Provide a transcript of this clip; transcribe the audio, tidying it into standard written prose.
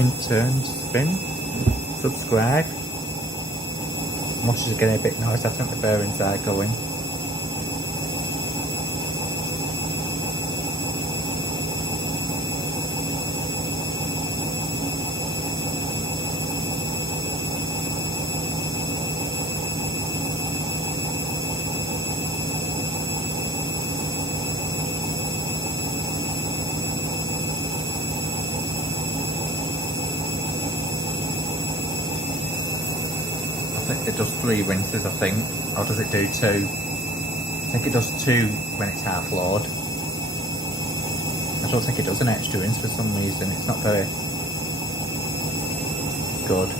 interm spin. Subscribe. Mosh is getting a bit noisy, I think the bearings are going. I think it does 3 rinses, I think. Or does it do 2? I think it does 2 when it's half load. I don't think it does an extra rinse for some reason. It's not very good.